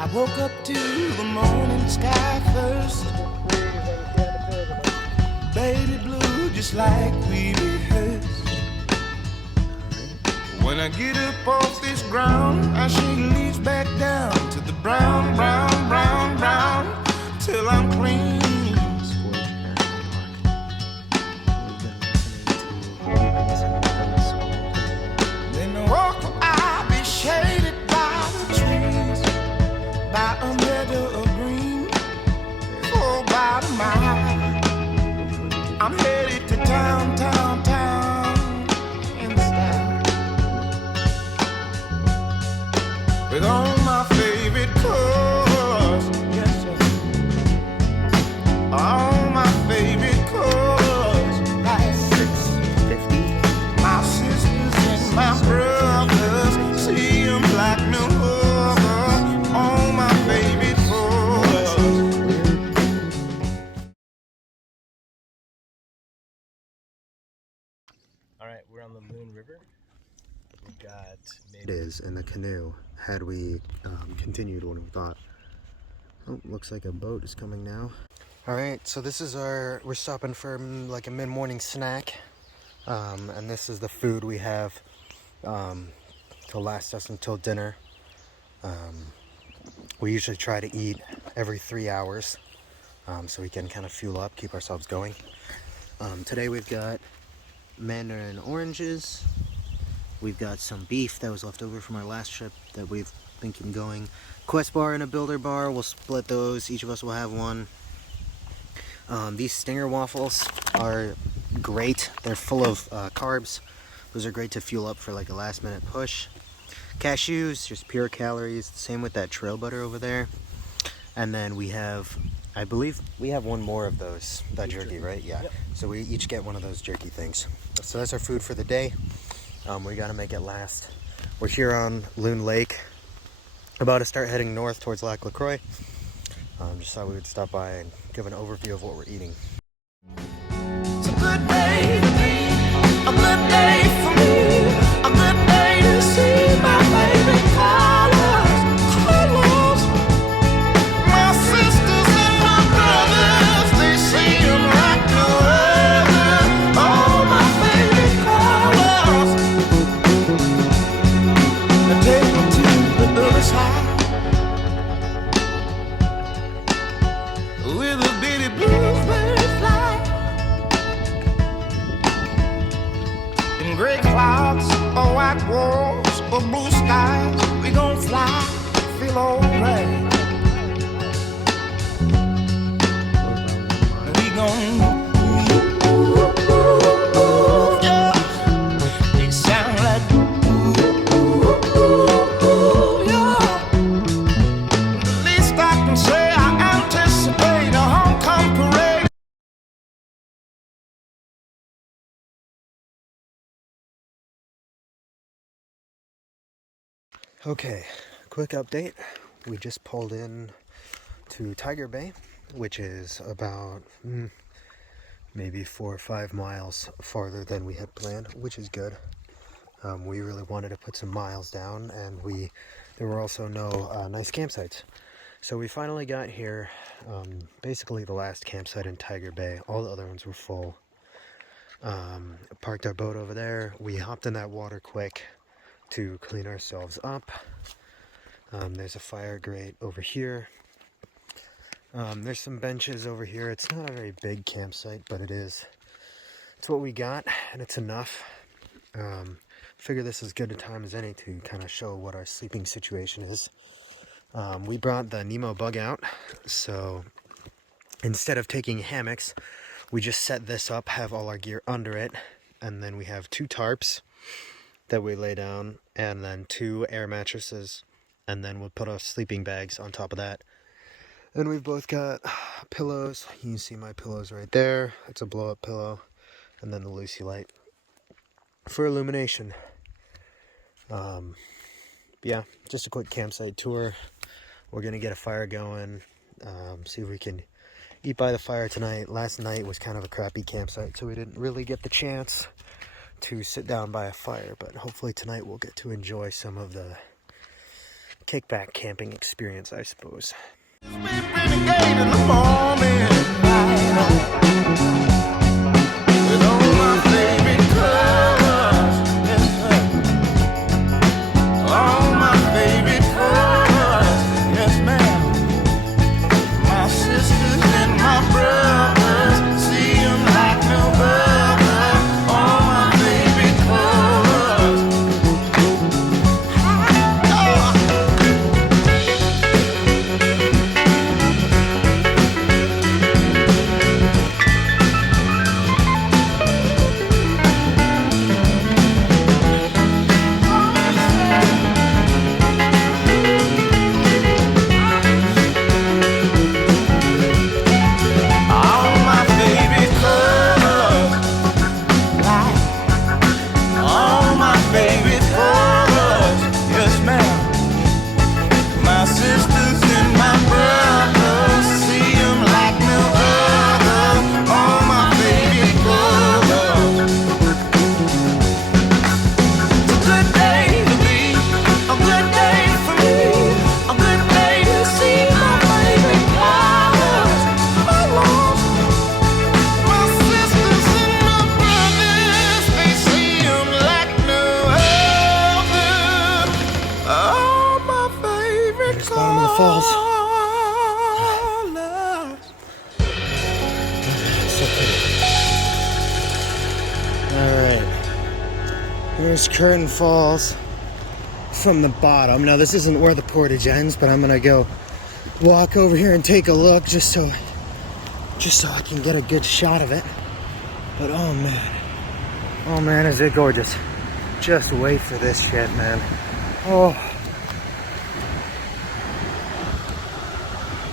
I woke up to the morning sky first. Baby blue, just like we rehearsed. When I get up off this ground, I shake leaves back down to the brown, brown, brown, brown, till I'm clean. Then the walk I'll be shaded by the trees, by a meadow of green, for about a mile. I'm headed to town, town, town, in style, with all my favorite cars, yes sir, all my favorite cars, like 650. My sisters and my brothers, see 'em like no other, all my favorite cars. All right, we're on the Loon River. We got it is in the canoe had we continued when we thought. Oh, looks like a boat is coming now. All right, so this is we're stopping for like a mid-morning snack. And this is the food we have to last us until dinner. We usually try to eat every 3 hours so we can kind of fuel up, keep ourselves going. Today we've got mandarin oranges. We've got some beef that was left over from our last trip that we've been keeping going. Quest bar and a builder bar, we'll split those. Each of us will have one. These Stinger waffles are great. They're full of carbs. Those are great to fuel up for like a last minute push. Cashews, just pure calories. Same with that trail butter over there. And then we have, I believe we have one more of those, that jerky, right? Yeah. Yep. So we each get one of those jerky things. So that's our food for the day. We got to make it last. We're here on Loon Lake, about to start heading north towards Lac LaCroix. Just thought we would stop by and give an overview of what we're eating. It's a good day to be, a good day for me, a good day to see my favorite colors, colors. My sisters and my brothers, they see 'em like no other, all my favorite colors. Now take me to the other side, with a bitty bluebird fly, in gray clouds or white walls or blue skies, we gon' fly, feel alright. We gon' yeah. They sound like yeah. The least I can say, I anticipate a homecoming parade. Okay, quick update. We just pulled in to Tiger Bay, which is about maybe 4 or 5 miles farther than we had planned, which is good. We really wanted to put some miles down, and there were also no nice campsites. So we finally got here, basically the last campsite in Tiger Bay. All the other ones were full. Parked our boat over there. We hopped in that water quick to clean ourselves up. There's a fire grate over here. There's some benches over here. It's not a very big campsite, but it's what we got, and it's enough. Figure this is as good a time as any to kind of show what our sleeping situation is. We brought the Nemo bug out, so instead of taking hammocks, we just set this up, have all our gear under it, and then we have 2 tarps that we lay down, and then 2 air mattresses, and then we'll put our sleeping bags on top of that. And we've both got pillows. You can see my pillows right there. It's a blow-up pillow, and then the Lucy light for illumination. Yeah, just a quick campsite tour. We're gonna get a fire going, see if we can eat by the fire tonight. Last night was kind of a crappy campsite, so we didn't really get the chance to sit down by a fire, but hopefully tonight we'll get to enjoy some of the kickback camping experience, I suppose. Renegade in the morning light, with all my favorite colors, all my favorite colors, yes ma'am. My sisters and my brothers, see 'em like no other, all my favorite colors. All my favorite colors, all my favorite colors, yes ma'am. My sisters and my brothers, see 'em like no other, all my favorite colors. It's a good day to be, a good day for me, a good day to see my favorite colors. My love, my sisters and my brothers, they see 'em like no other. Oh, my favorite There's bottom of the falls. colors. So pretty. Alright. Here's Curtain Falls from the bottom. Now this isn't where the portage ends, but I'm gonna go walk over here and take a look just so I can get a good shot of it. But oh man, is it gorgeous. Just wait for this shit, man. Oh.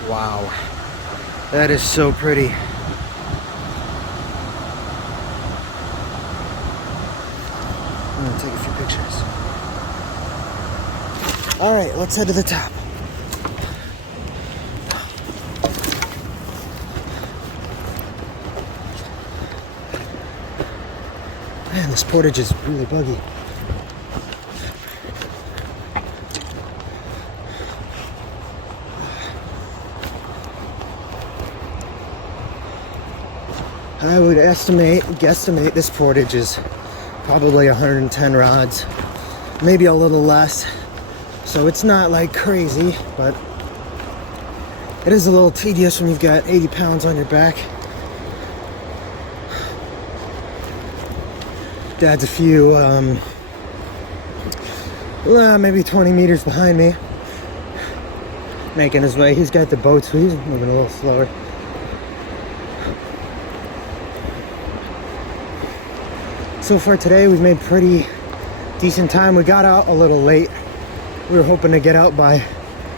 Wow. That is so pretty. I'm gonna take a few pictures. All right, let's head to the top. Man, this portage is really buggy. I would guesstimate this portage is probably 110 rods, maybe a little less. So it's not like crazy, but it is a little tedious when you've got 80 pounds on your back. Dad's a few, maybe 20 meters behind me, making his way. He's got the boat, so he's moving a little slower. So far today, we've made pretty decent time. We got out a little late. We were hoping to get out by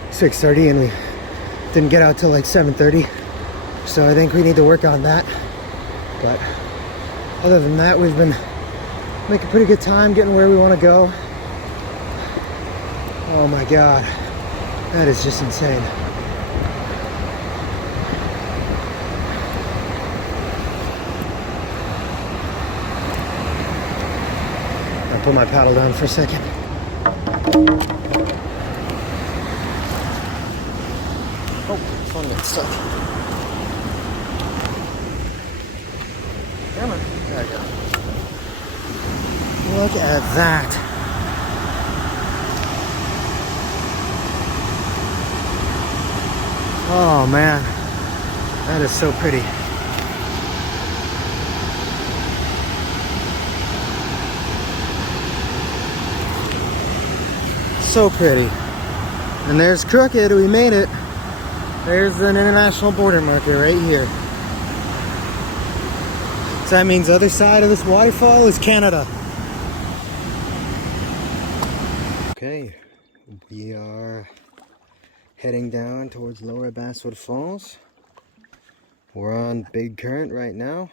6:30, and we didn't get out till like 7:30. So I think we need to work on that. But other than that, we've been making pretty good time getting where we want to go. Oh my God, that is just insane. I'll put my paddle down for a second. Oh, phone got stuck. Come on. There I go. Look at that. Oh man, that is so pretty. So pretty. And there's Crooked, we made it. There's an international border marker right here. So that means the other side of this waterfall is Canada. Okay, we are heading down towards Lower Basswood Falls. We're on Big Current right now,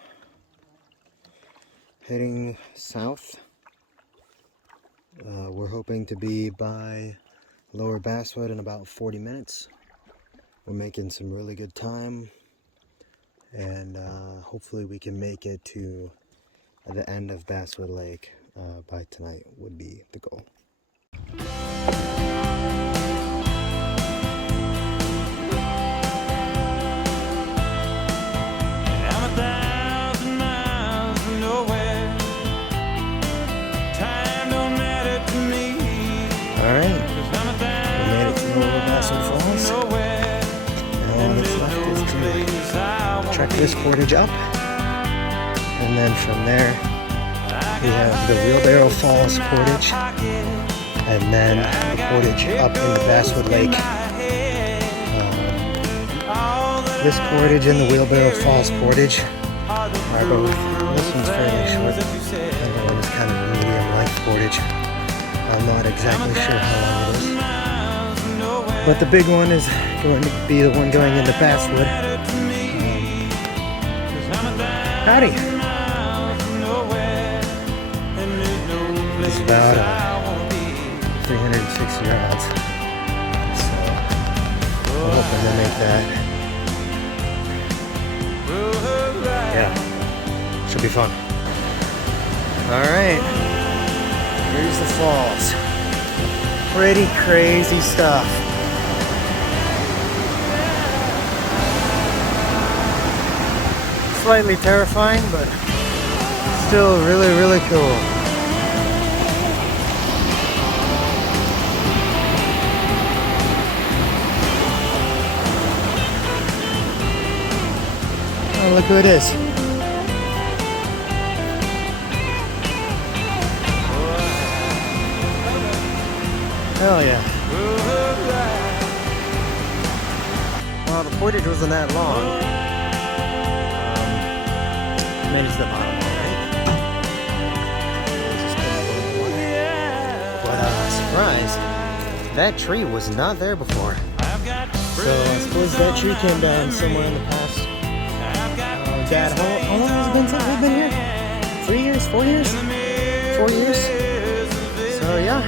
heading south. We're hoping to be by Lower Basswood in about 40 minutes. We're making some really good time, and hopefully we can make it to the end of Basswood Lake by tonight would be the goal. this portage up, and then from there we have the Wheelbarrow Falls portage, and then the portage up into Basswood Lake. This portage and the Wheelbarrow Falls portage are both, this one's fairly short, the other one is kind of a medium length portage. I'm not exactly sure how long it is, but the big one is going to be the one going into Basswood. Howdy! It's about 360 yards, so I'm hoping to make that. Yeah, should be fun. Alright, here's the falls. Pretty crazy stuff. Slightly terrifying, but still really, really cool. Oh, look who it is. Hell yeah. Well, the portage wasn't that long. Made it to the bottom alright. But surprise, that tree was not there before. So I suppose that tree came down somewhere in the past. Dad, how long has it been since we've been here? 3 years? 4 years? 4 years? So yeah,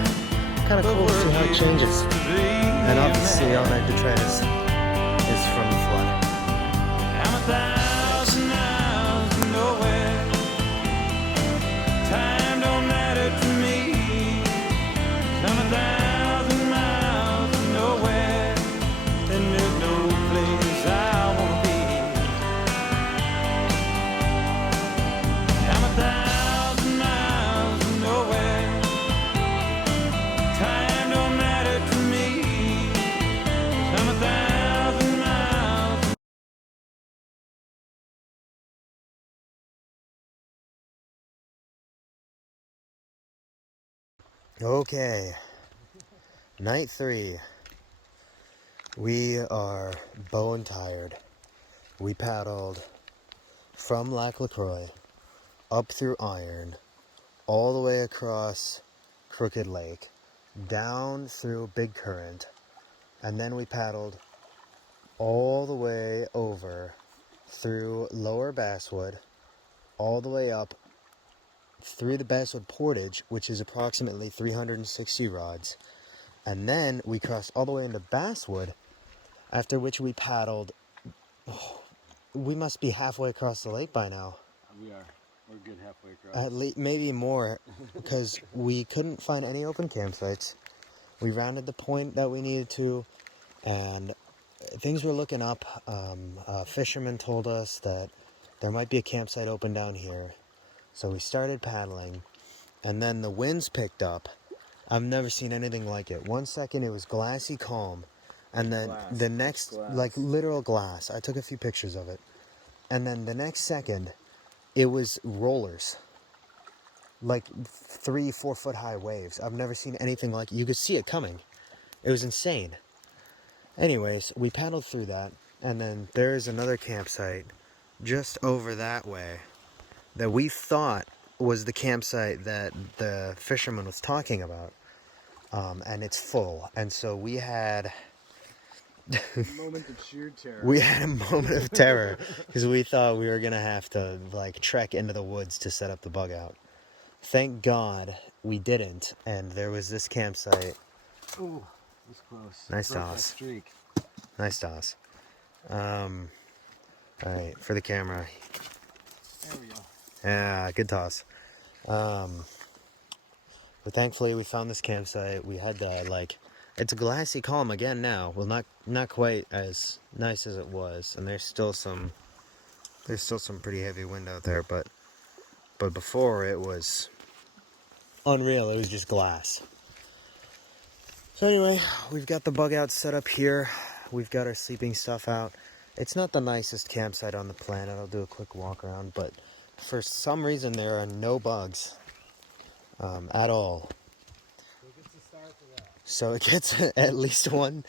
kind of cool to see how it changes. And obviously all that detritus is from the flood. Okay, night 3. We are bone tired. We paddled from Lac LaCroix up through Iron, all the way across Crooked Lake, down through Big Current, and then we paddled all the way over through Lower Basswood, all the way up through the Basswood Portage, which is approximately 360 rods, and then we crossed all the way into Basswood, after which we paddled, we must be halfway across the lake by now. We are. We're good halfway across. At least, maybe more, because we couldn't find any open campsites. We rounded the point that we needed to, and things were looking up. A fisherman told us that there might be a campsite open down here. So we started paddling, and then the winds picked up. I've never seen anything like it. 1 second it was glassy calm, and then the next, like literal glass. I took a few pictures of it. And then the next second, it was rollers. Like 3-4 foot high waves. I've never seen anything like it. You could see it coming. It was insane. Anyways, we paddled through that, and then there's another campsite just over that way that we thought was the campsite that the fisherman was talking about, and it's full. And so we had A moment of sheer terror. we had a moment of terror because we thought we were gonna have to like trek into the woods to set up the bug out. Thank God we didn't, and there was this campsite. Ooh, that's close. Nice Broke that toss. streak. Nice toss. All right, for the camera. There we go. Yeah, good toss. But thankfully we found this campsite. We had the it's a glassy calm again now. Well, not quite as nice as it was, and there's still some pretty heavy wind out there, but before it was unreal. It was just glass. So anyway, we've got the bug out set up here. We've got our sleeping stuff out. It's not the nicest campsite on the planet. I'll do a quick walk around, but for some reason there are no bugs at all. So it gets at least one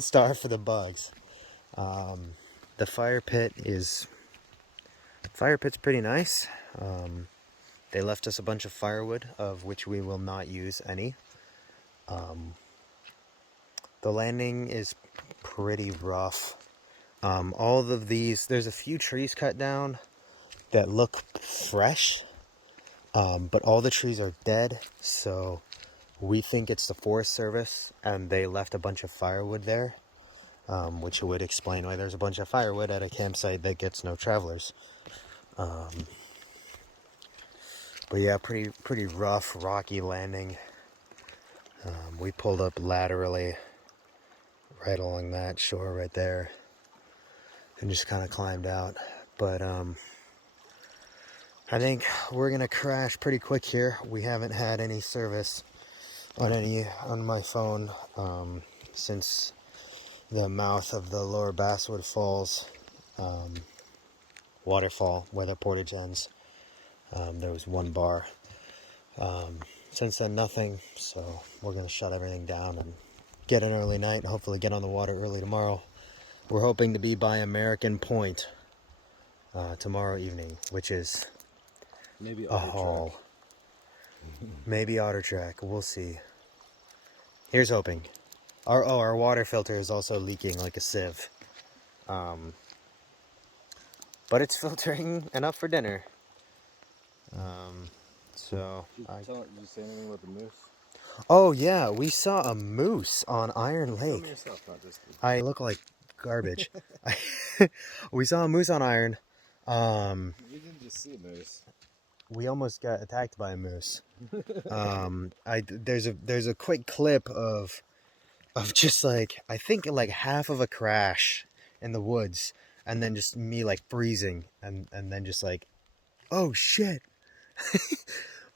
star for the bugs. The fire pit's pretty nice. They left us a bunch of firewood, of which we will not use any. The landing is pretty rough. All of these, there's a few trees cut down that look fresh, but all the trees are dead, so we think it's the Forest Service, and they left a bunch of firewood there, which would explain why there's a bunch of firewood at a campsite that gets no travelers. But yeah, pretty rough, rocky landing. We pulled up laterally right along that shore right there and just kind of climbed out. But I think we're gonna crash pretty quick here. We haven't had any service on my phone since the mouth of the Lower Basswood Falls waterfall where the portage ends. There was one bar. Since then, nothing. So we're gonna shut everything down and get an early night and hopefully get on the water early tomorrow. We're hoping to be by American Point tomorrow evening, which is Maybe a haul. Maybe Otter Track. We'll see. Here's hoping. Our water filter is also leaking like a sieve. But it's filtering enough for dinner. So Did you say anything about the moose? Oh yeah, we saw a moose on Iron Tell me Lake. yourself, not just me. I look like garbage. We saw a moose on Iron. We didn't just see a moose. We almost got attacked by a moose. There's a quick clip of just like, I think like half of a crash in the woods, and then just me like freezing, and then just like, oh shit.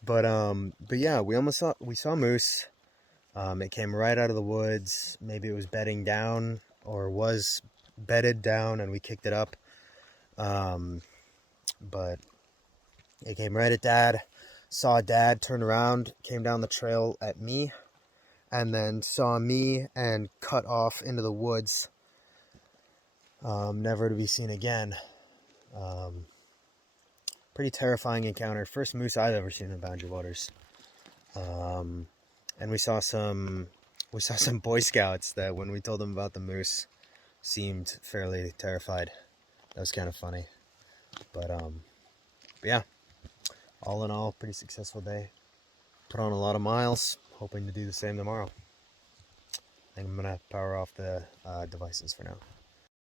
But yeah, we saw moose. It came right out of the woods. Maybe it was bedding down or was bedded down and we kicked it up. But it came right at Dad. Saw Dad turn around, came down the trail at me, and then saw me and cut off into the woods. Never to be seen again. Pretty terrifying encounter. First moose I've ever seen in Boundary Waters. And we saw some Boy Scouts that, when we told them about the moose, seemed fairly terrified. That was kind of funny. But yeah, all in all, pretty successful day. Put on a lot of miles, hoping to do the same tomorrow. I think I'm gonna power off the devices for now.